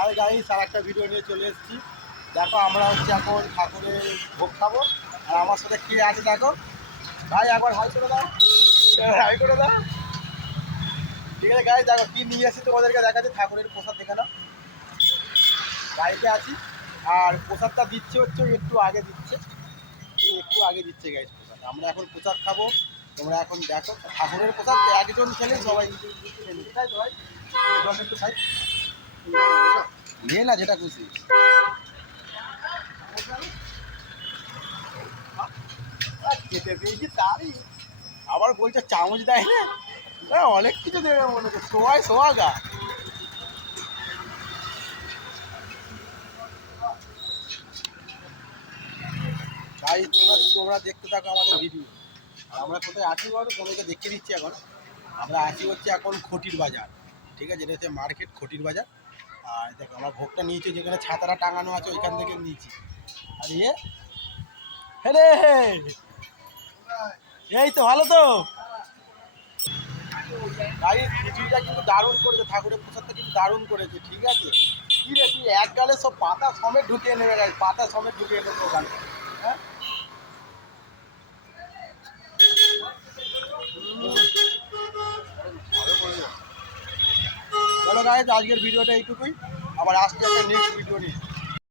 আর guys আর একটা video নিয়ে চলে এসেছি। দেখো আমরা হচ্ছে এখন ঠাকুরের ভোগ খাবো। আর আমার সাথে কে আছে দেখো। ভাই একবার হাই করে দাও, হাই করে দাও। ঠিক আছে গাইস, দেখো কি নিয়ে এসেছি তোমাদেরকে দেখাচ্ছি। ঠাকুরের প্রসাদ দেখে নাও। গাড়িতে আছি আর প্রসাদটা দিচ্ছে হচ্ছে একটু আগে দিচ্ছে, একটু আগে দিচ্ছে গাইস প্রসাদ। আমরা এখন প্রসাদ খাবো। তোমরা এখন দেখো ঠাকুরের প্রসাদ একজন খেলে সবাই খেলে, তাই তো ভাই? দশ একটু খাই, নিয়ে না যেটা খুশি। খেতে পেয়েছি তারই আবার বলছে চামচ দেয় না। অনেক কিছু দেবে মনে হচ্ছে, সোয়াই সোয়াগা। তাই তোমরা তোমরা দেখতে থাকো আমাদের ভিডিও। আর আমরা কোথায় আছি বলো, তোমাদেরকে দেখিয়ে দিচ্ছি। এখন আমরা আছি হচ্ছে এখন খটির বাজার। ঠিক আছে, এটা হচ্ছে মার্কেট খটির বাজার। আর দেখো আমার ভোগটা নিয়েছি, যেখানে ছাতাটা টাঙানো আছে ওইখান থেকে নিয়েছি। আর হ্যাঁ এই তো ভালো তো। গাড়ি খিচুড়িটা কিন্তু দারুণ করেছে, ঠাকুরের প্রসাদটা কিন্তু দারুণ করেছে। ঠিক আছে, কি রে তুই এক গালে সব পাতা সমেত ঢুকিয়ে নেবে গাড়ি, পাতা সমেত ঢুকিয়ে নেবে ওখানে। হ্যাঁ চলো গাইজ, আজকের ভিডিওটা এইটুকুই। আবার আসছে একটা নেক্সট ভিডিও নিয়ে।